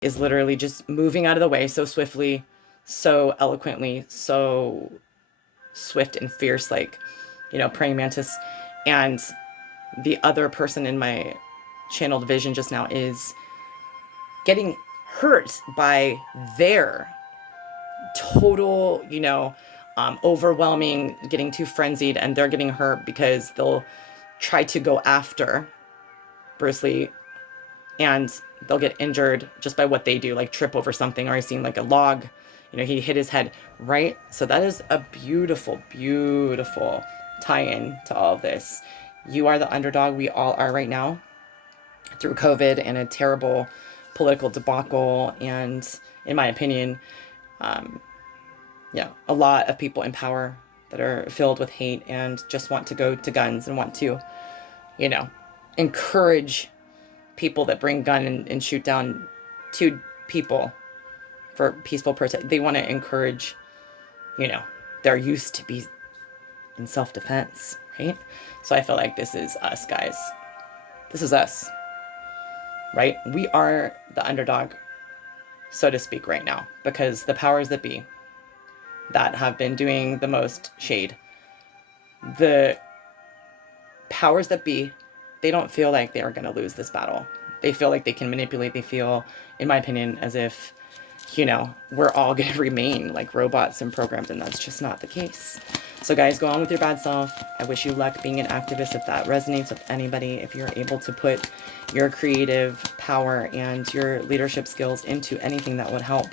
is literally just moving out of the way so swiftly, so eloquently, so swift and fierce, like, you know, praying mantis. And the other person in my channeled vision just now is getting hurt by their total, you know, overwhelming, getting too frenzied, and they're getting hurt because they'll try to go after Bruce Lee and they'll get injured just by what they do, like trip over something, or I seen like a log, you know, he hit his head, right? So that is a beautiful, beautiful tie-in to all of this. You are the underdog. We all are right now through COVID and a terrible political debacle. And in my opinion, yeah, a lot of people in power that are filled with hate and just want to go to guns and want to, you know, encourage people that bring gun and shoot down two people for peaceful protest. They want to encourage, you know, they're used to be in self-defense, right? So I feel like this is us, guys. This is us, right? We are the underdog, so to speak, right now, because the powers that be that have been doing the most shade, the powers that be, they don't feel like they are going to lose this battle. They feel like they can manipulate. They feel, in my opinion, as if, you know, we're all going to remain like robots and programs, and that's just not the case. So guys, go on with your bad self. I wish you luck being an activist if that resonates with anybody. If you're able to put your creative power and your leadership skills into anything that would help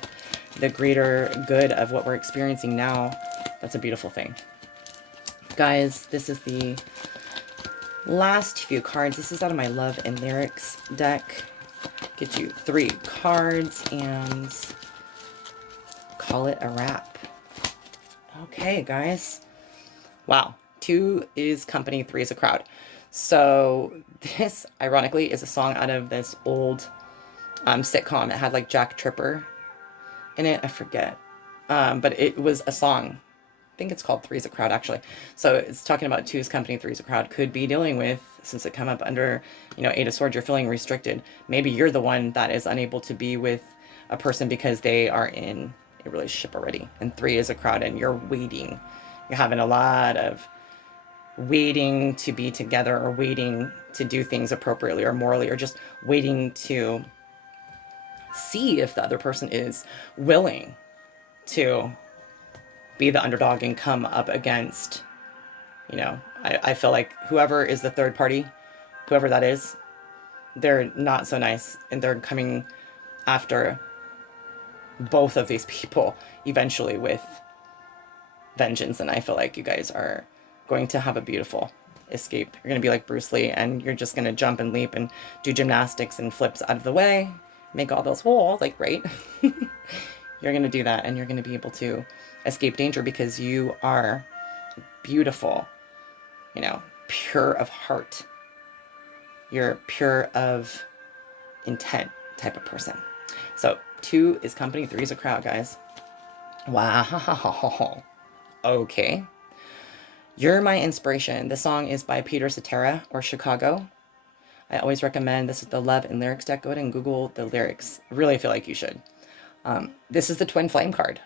the greater good of what we're experiencing now, that's a beautiful thing. Guys, this is the last few cards. This is out of my Love and Lyrics deck. Get you 3 cards and call it a wrap. Okay, guys. Wow. 2 is company, 3 is a crowd. So this, ironically, is a song out of this old sitcom. It had like Jack Tripper in it. I forget. But it was a song. I think it's called 3 is a crowd, actually. So it's talking about 2 is company, 3 is a crowd. Could be dealing with, since it come up under, you know, 8 of Swords, you're feeling restricted. Maybe you're the one that is unable to be with a person because they are in a relationship already. And 3 is a crowd, and you're waiting. You're having a lot of waiting to be together, or waiting to do things appropriately or morally, or just waiting to see if the other person is willing to be the underdog and come up against, you know, I feel like whoever is the third party, whoever that is, they're not so nice, and they're coming after both of these people eventually with vengeance. And I feel like you guys are going to have a beautiful escape. You're going to be like Bruce Lee, and you're just going to jump and leap and do gymnastics and flips out of the way, make all those holes, like, right? You're going to do that, and you're going to be able to escape danger because you are beautiful, you know, pure of heart. You're pure of intent type of person. So 2 is company, 3 is a crowd, guys. Wow. Okay. You're my inspiration. The song is by Peter Cetera, or Chicago. I always recommend, this is the Love and Lyrics deck. Go ahead and Google the lyrics. I really feel like you should. This is the Twin Flame card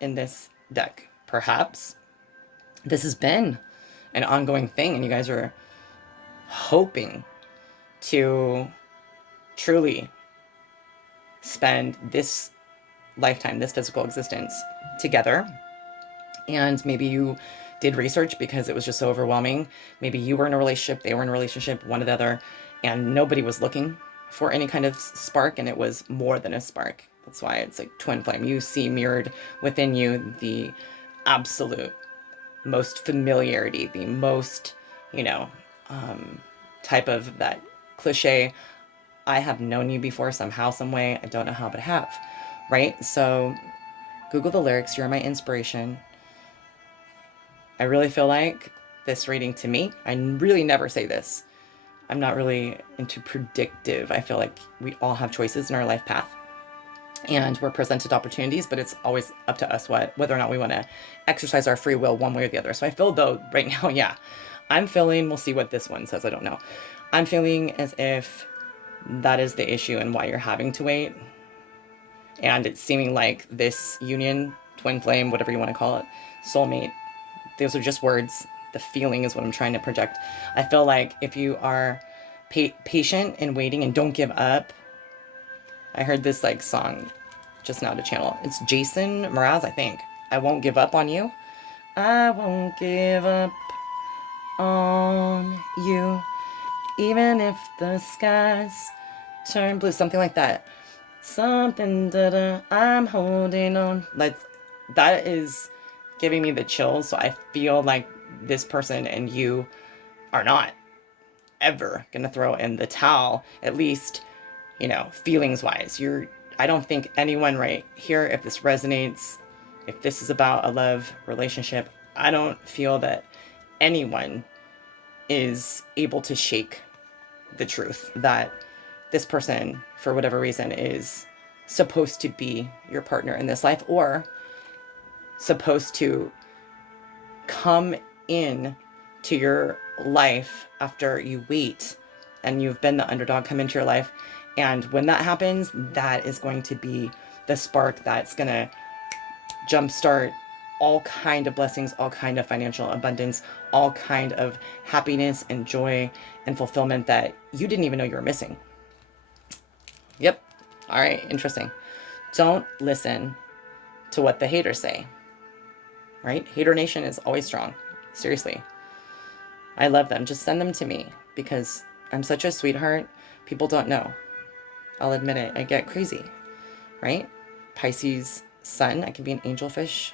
in this deck. Perhaps this has been an ongoing thing, and you guys are hoping to truly spend this lifetime, this physical existence together. And maybe you did research because it was just so overwhelming. Maybe you were in a relationship, they were in a relationship, one or the other, and nobody was looking for any kind of spark, and it was more than a spark. That's why it's like twin flame. You see mirrored within you the absolute most familiarity, the most, you know, type of that cliche, I have known you before somehow, some way, I don't know how, but I have, right? So Google the lyrics. You're my inspiration. I really feel like this reading, to me, I really never say this, I'm not really into predictive. I feel like we all have choices in our life path, and we're presented opportunities, but it's always up to us whether or not we want to exercise our free will one way or the other. So I feel, though, right now, yeah, I'm feeling, we'll see what this one says, I don't know. I'm feeling as if that is the issue and why you're having to wait. And it's seeming like this union, twin flame, whatever you want to call it, soulmate, those are just words. The feeling is what I'm trying to project. I feel like if you are patient and waiting and don't give up. I heard this like song just now to channel. It's Jason Mraz, I think. I won't give up on you. I won't give up on you, even if the skies turn blue. Something like that. Something da-da, I'm holding on. Like, that is giving me the chills. So I feel like this person and you are not ever gonna throw in the towel, at least, you know, feelings wise. I don't think anyone right here, if this resonates, if this is about a love relationship, I don't feel that anyone is able to shake the truth that this person, for whatever reason, is supposed to be your partner in this life, or supposed to come in to your life after you wait and you've been the underdog, come into your life. And when that happens, that is going to be the spark that's going to jumpstart all kind of blessings, all kind of financial abundance, all kind of happiness and joy and fulfillment that you didn't even know you were missing. Yep. All right. Interesting. Don't listen to what the haters say, right? Hater Nation is always strong. Seriously. I love them. Just send them to me because I'm such a sweetheart. People don't know. I'll admit it. I get crazy, right? Pisces sun. I can be an angelfish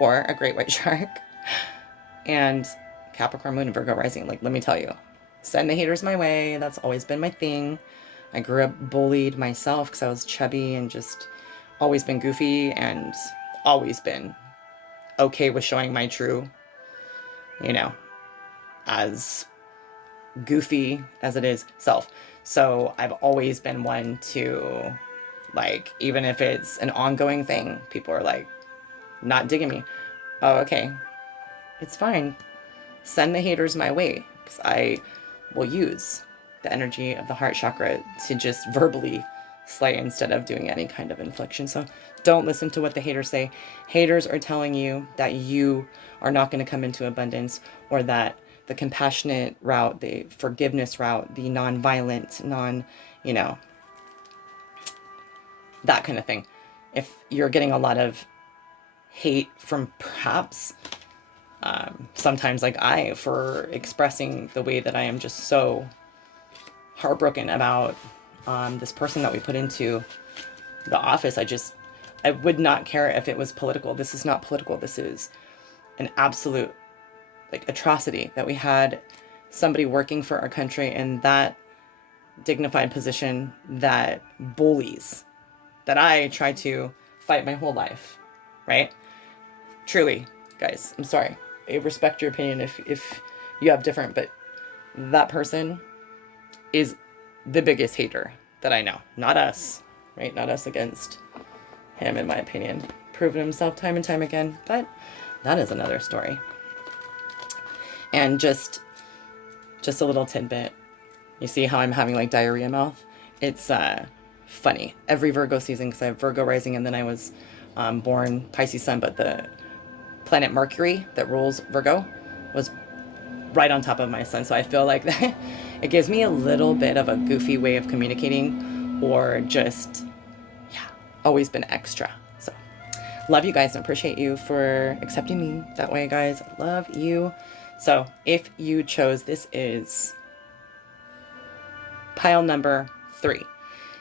or a great white shark. And Capricorn moon and Virgo rising. Like, let me tell you, send the haters my way. That's always been my thing. I grew up bullied myself because I was chubby and just always been goofy and always been okay with showing my true, you know, as goofy as it is self. So I've always been one to, like, even if it's an ongoing thing, people are like not digging me. Oh, okay, it's fine. Send the haters my way, because I will use the energy of the heart chakra to just verbally slay instead of doing any kind of infliction. So don't listen to what the haters say. Haters are telling you that you are not going to come into abundance, or that the compassionate route, the forgiveness route, the non-violent, you know, that kind of thing. If you're getting a lot of hate from perhaps sometimes like I, for expressing the way that I am just so heartbroken about this person that we put into the office, I would not care if it was political. This is not political. This is an absolute like atrocity that we had somebody working for our country in that dignified position that bullies, that I try to fight my whole life, right? Truly, guys, I'm sorry. I respect your opinion if you have different, but that person is the biggest hater that I know. Not us, right? Not us against him, in my opinion. Proven himself time and time again, but that is another story. And just a little tidbit. You see how I'm having like diarrhea mouth? It's funny. Every Virgo season, because I have Virgo rising and then I was born Pisces sun, but the planet Mercury that rules Virgo was right on top of my sun. So I feel like that it gives me a little bit of a goofy way of communicating, or just, yeah, always been extra. So love you guys and appreciate you for accepting me that way, guys. Love you. So if you chose, this is pile number 3.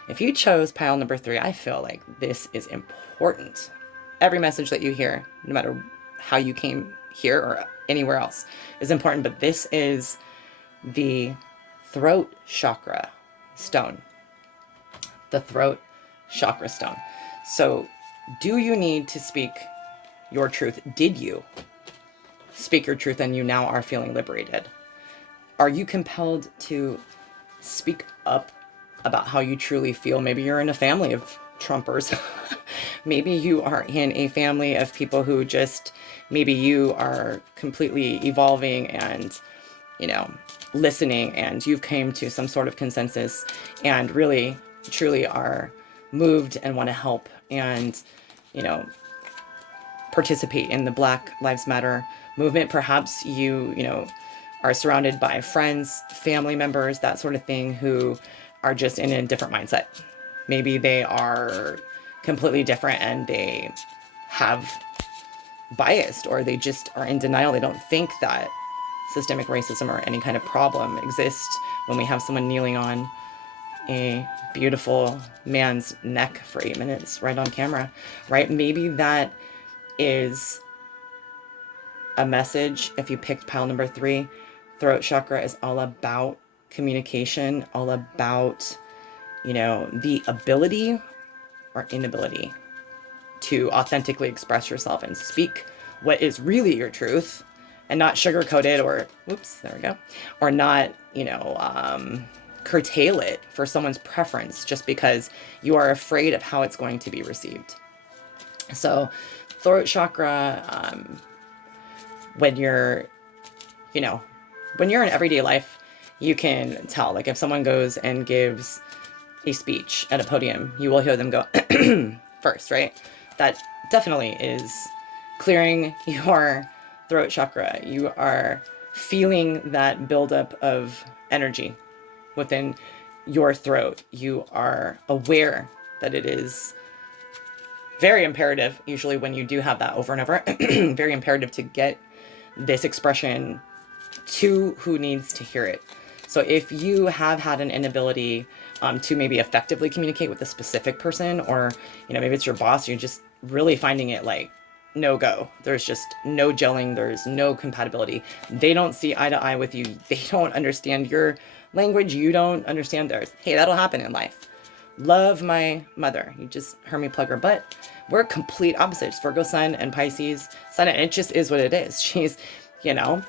If you chose pile number 3, I feel like this is important. Every message that you hear, no matter how you came here or anywhere else, is important. But this is the throat chakra stone. The throat chakra stone. So do you need to speak your truth? Did you speak your truth and you now are feeling liberated? Are you compelled to speak up about how you truly feel? Maybe you're in a family of Trumpers. Maybe you are in a family of people who just, maybe you are completely evolving and, you know, listening, and you've came to some sort of consensus and really, truly are moved and want to help and, you know, participate in the Black Lives Matter movement. Perhaps you know, are surrounded by friends, family members, that sort of thing, who are just in a different mindset. Maybe they are completely different and they have biased, or they just are in denial. They don't think that systemic racism or any kind of problem exists when we have someone kneeling on a beautiful man's neck for 8 minutes right on camera, right? Maybe that is a message. If you picked pile number 3, throat chakra is all about communication, all about, you know, the ability or inability to authentically express yourself and speak what is really your truth, and not sugarcoat it, or, whoops, there we go, or not, you know, curtail it for someone's preference just because you are afraid of how it's going to be received. So throat chakra, when you're, you know, when you're in everyday life, you can tell, like if someone goes and gives a speech at a podium, you will hear them go first, right? That definitely is clearing your throat chakra. You are feeling that buildup of energy within your throat. You are aware that it is very imperative, usually when you do have that over and over, very imperative to get this expression to who needs to hear it. So if you have had an inability to maybe effectively communicate with a specific person, or, you know, maybe it's your boss, you're just really finding it like no go. There's just no gelling. There's no compatibility. They don't see eye to eye with you. They don't understand your language. You don't understand theirs. Hey, that'll happen in life. Love my mother. You just heard me plug her butt. We're complete opposites. Virgo sun and Pisces sun, and it just is what it is. She's, you know,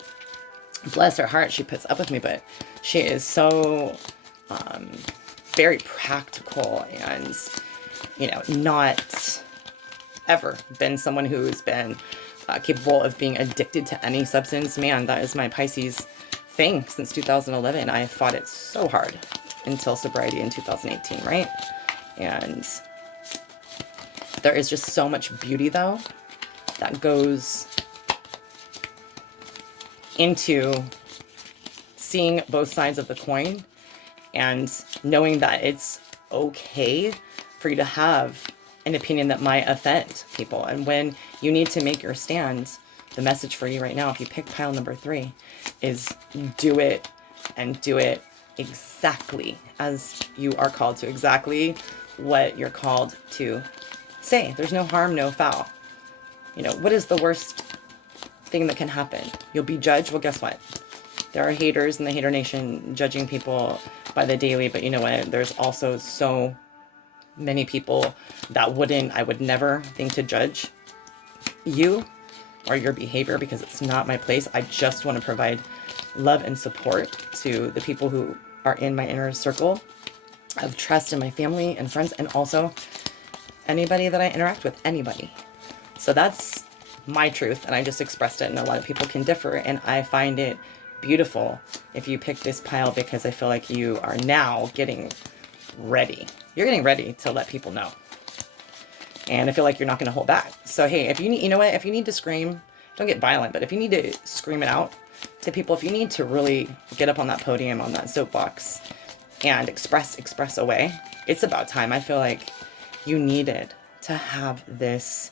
bless her heart, she puts up with me, but she is so very practical, and, you know, not ever been someone who's been capable of being addicted to any substance. Man, that is my Pisces thing since 2011. I fought it so hard until sobriety in 2018, right? And there is just so much beauty, though, that goes into seeing both sides of the coin and knowing that it's okay for you to have an opinion that might offend people. And when you need to make your stand, the message for you right now, if you pick pile number 3, is do it, and do it exactly as you are called to, exactly what you're called to say. There's no harm, no foul. You know, what is the worst thing that can happen? You'll be judged. Well, guess what? There are haters in the hater nation judging people by the daily, but you know what? There's also so many people that I would never think to judge you or your behavior, because it's not my place. I just want to provide love and support to the people who are in my inner circle of trust, in my family and friends, and also anybody that I interact with, anybody. So that's my truth, and I just expressed it, and a lot of people can differ, and I find it beautiful if you pick this pile, because I feel like you are now getting ready. You're getting ready to let people know. And I feel like you're not going to hold back. So, hey, if you need, you know what, if you need to scream, don't get violent, but if you need to scream it out to people, if you need to really get up on that podium, on that soapbox, and express away, it's about time. I feel like you needed to have this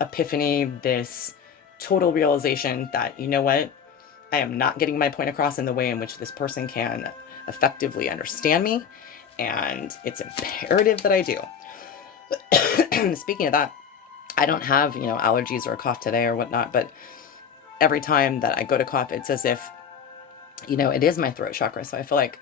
epiphany, this total realization that, you know what, I am not getting my point across in the way in which this person can effectively understand me, and it's imperative that I do. Speaking of that, I don't have, you know, allergies or a cough today or whatnot, but every time that I go to cough, it's as if, you know, it is my throat chakra. So I feel like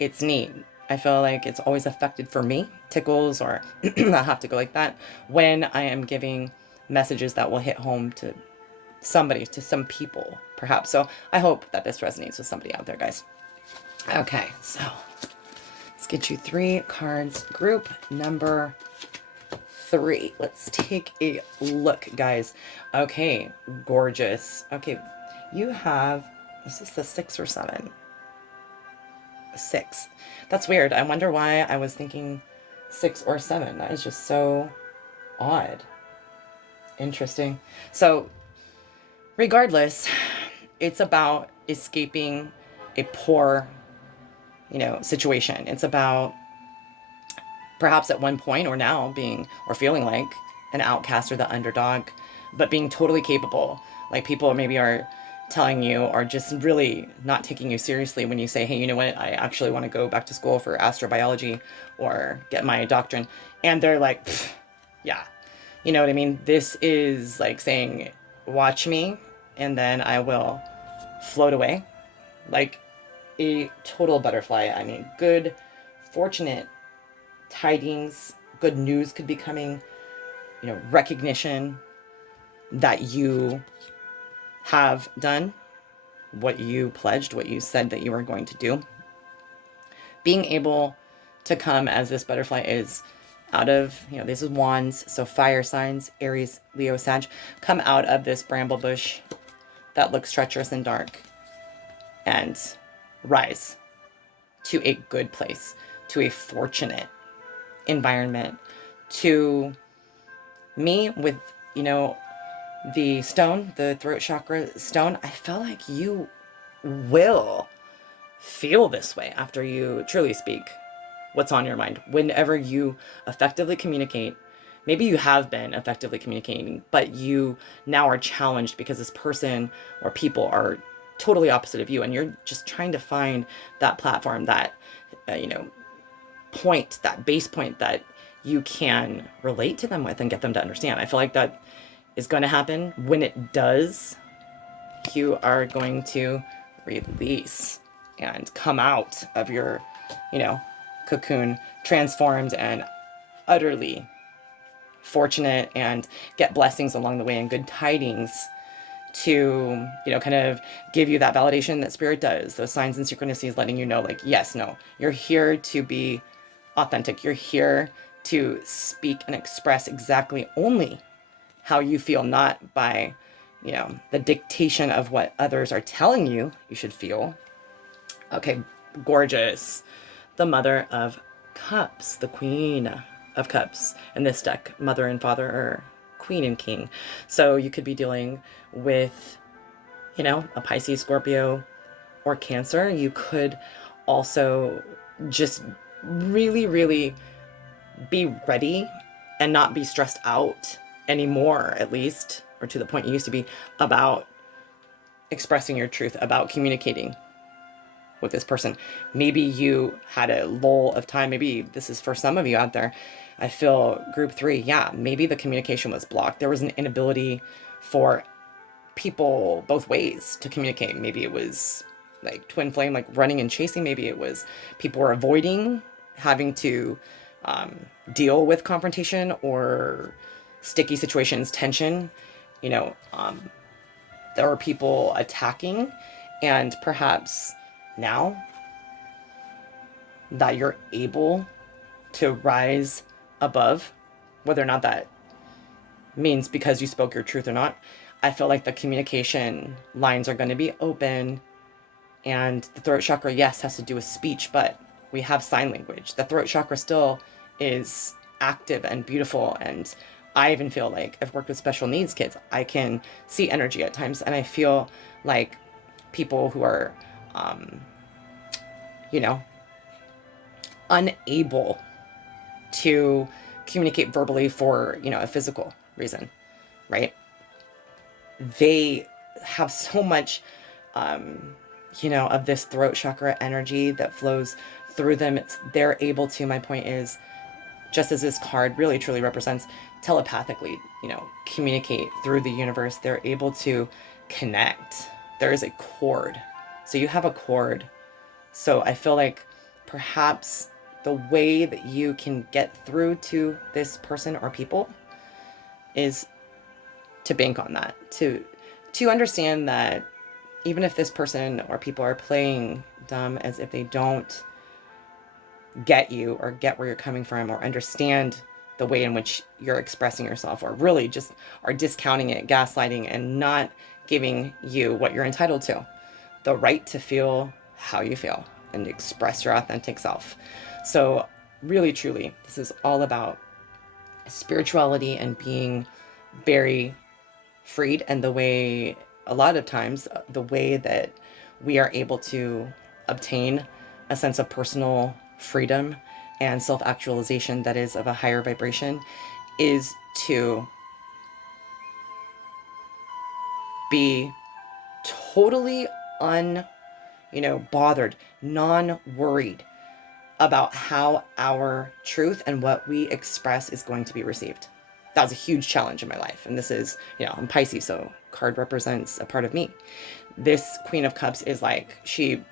it's neat. I feel like it's always affected for me, tickles, or I have to go like that when I am giving messages that will hit home to somebody, to some people, perhaps. So I hope that this resonates with somebody out there, guys. Okay, so let's get you 3 cards. Group number 3. Let's take a look, guys. Okay, gorgeous. Okay, you have, is this the 6 or 7? 6. That's weird. I wonder why I was thinking 6 or 7. That is just so odd. Interesting. So regardless, it's about escaping a poor, situation. It's about perhaps at one point or now being or feeling like an outcast or the underdog, but being totally capable. Like people maybe are telling you or just really not taking you seriously when you say, hey, you know what, I actually want to go back to school for astrobiology or get my doctorate. And they're like, yeah, you know what I mean? This is like saying, watch me and then I will float away like a total butterfly. I mean, good, fortunate tidings, good news could be coming, recognition that you have done what you pledged, what you said that you were going to do. Being able to come as this butterfly is out of, this is wands, so fire signs, Aries, Leo, Sag, come out of this bramble bush that looks treacherous and dark and rise to a good place, to a fortunate environment. To me, with, the stone, the throat chakra stone, I feel like you will feel this way after you truly speak what's on your mind. Whenever you effectively communicate, maybe you have been effectively communicating, but you now are challenged because this person or people are totally opposite of you, and you're just trying to find that platform, that, point, that base point that you can relate to them with and get them to understand. I feel like that is going to happen. When it does, you are going to release and come out of your, cocoon transformed and utterly fortunate and get blessings along the way and good tidings to, kind of give you that validation that spirit does. Those signs and synchronicities letting you know, like, yes, no, you're here to be authentic. You're here to speak and express exactly only how you feel, not by, the dictation of what others are telling you should feel. Okay, gorgeous. The Mother of Cups, the Queen of Cups. In this deck, Mother and Father are Queen and King. So you could be dealing with, a Pisces, Scorpio, or Cancer. You could also just really, really be ready and not be stressed out anymore, at least, or to the point you used to be, about expressing your truth, about communicating with this person. Maybe you had a lull of time. Maybe this is for some of you out there. I feel group 3. Yeah, maybe the communication was blocked. There was an inability for people both ways to communicate. Maybe it was like twin flame, like running and chasing. Maybe it was people were avoiding having to deal with confrontation or sticky situations, tension. There were people attacking, and perhaps now that you're able to rise above, whether or not that means because you spoke your truth or not, I feel like the communication lines are going to be open. And the throat chakra, yes, has to do with speech, but we have sign language. The throat chakra still is active and beautiful. And I even feel like I've worked with special needs kids. I can see energy at times, and I feel like people who are, unable to communicate verbally for, a physical reason, right? They have so much, of this throat chakra energy that flows through them. They're able to, my point is, just as this card really truly represents, telepathically, communicate through the universe. They're able to connect. There is a cord. So you have a cord. So I feel like perhaps the way that you can get through to this person or people is to bank on that, to understand that even if this person or people are playing dumb, as if they don't get you or get where you're coming from or understand the way in which you're expressing yourself, or really just are discounting it, gaslighting, and not giving you what you're entitled to, the right to feel how you feel and express your authentic self. So really, truly, this is all about spirituality and being very freed. And the way, a lot of times, the way that we are able to obtain a sense of personal freedom and self-actualization that is of a higher vibration is to be totally bothered, non-worried about how our truth and what we express is going to be received. That was a huge challenge in my life. And this is, I'm Pisces, so card represents a part of me. This Queen of Cups is like, she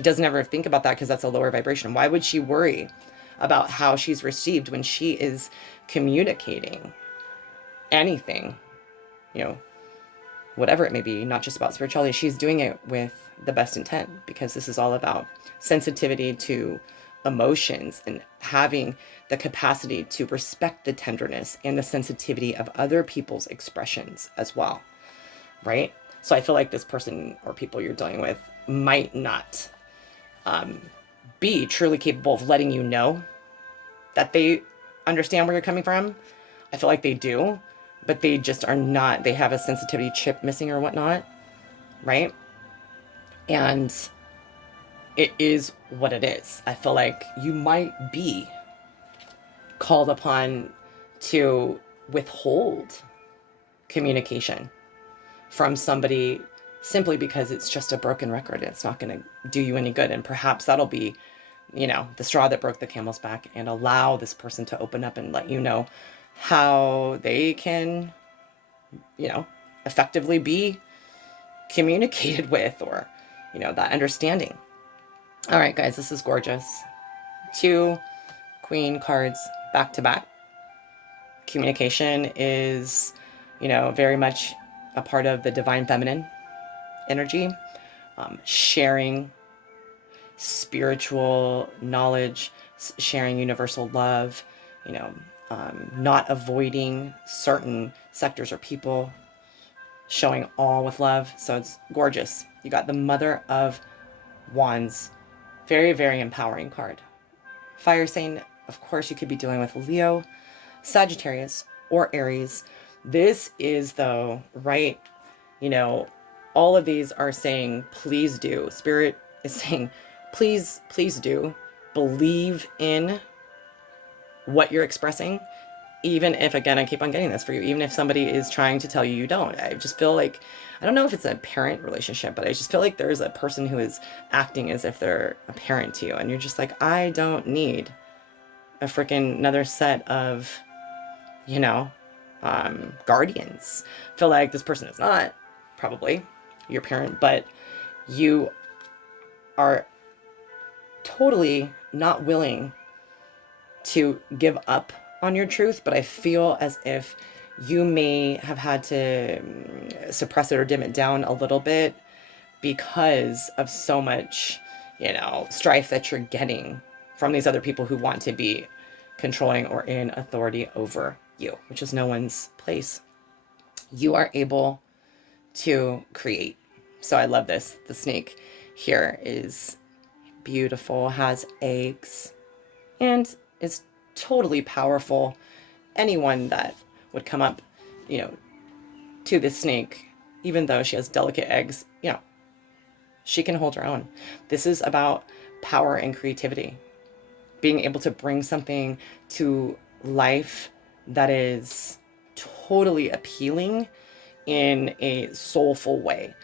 doesn't ever think about that because that's a lower vibration. Why would she worry about how she's received when she is communicating anything, whatever it may be, not just about spirituality? She's doing it with the best intent, because this is all about sensitivity to emotions and having the capacity to respect the tenderness and the sensitivity of other people's expressions as well, right? So I feel like this person or people you're dealing with might not be truly capable of letting you know that they understand where you're coming from. I feel like they do, but they just are not, they have a sensitivity chip missing or whatnot, right? And it is what it is. I feel like you might be called upon to withhold communication from somebody simply because it's just a broken record. It's not going to do you any good. And perhaps that'll be, the straw that broke the camel's back, and allow this person to open up and let you know how they can, effectively be communicated with, or, that understanding. All right, guys, this is gorgeous. 2 Queen cards back to back. Communication is, very much a part of the divine feminine energy. Sharing spiritual knowledge, sharing universal love, not avoiding certain sectors or people, showing all with love. So it's gorgeous. You got the Mother of Wands. Very, very empowering card. Fire sign, of course, you could be dealing with Leo, Sagittarius, or Aries. This is, though, right? All of these are saying, please do. Spirit is saying, please, please do believe in what you're expressing. Even if, again, I keep on getting this for you, even if somebody is trying to tell you don't. I just feel like, I don't know if it's a parent relationship, but I just feel like there's a person who is acting as if they're a parent to you. And you're just like, I don't need a freaking another set of, guardians. I feel like this person is not probably your parent, but you are totally not willing to give up on your truth. But I feel as if you may have had to suppress it or dim it down a little bit because of so much, strife that you're getting from these other people who want to be controlling or in authority over you, which is no one's place. You are able to create. So I love this. The snake here is beautiful, has eggs, and is totally powerful. Anyone that would come up, to this snake, even though she has delicate eggs, she can hold her own. This is about power and creativity. Being able to bring something to life that is totally appealing in a soulful way.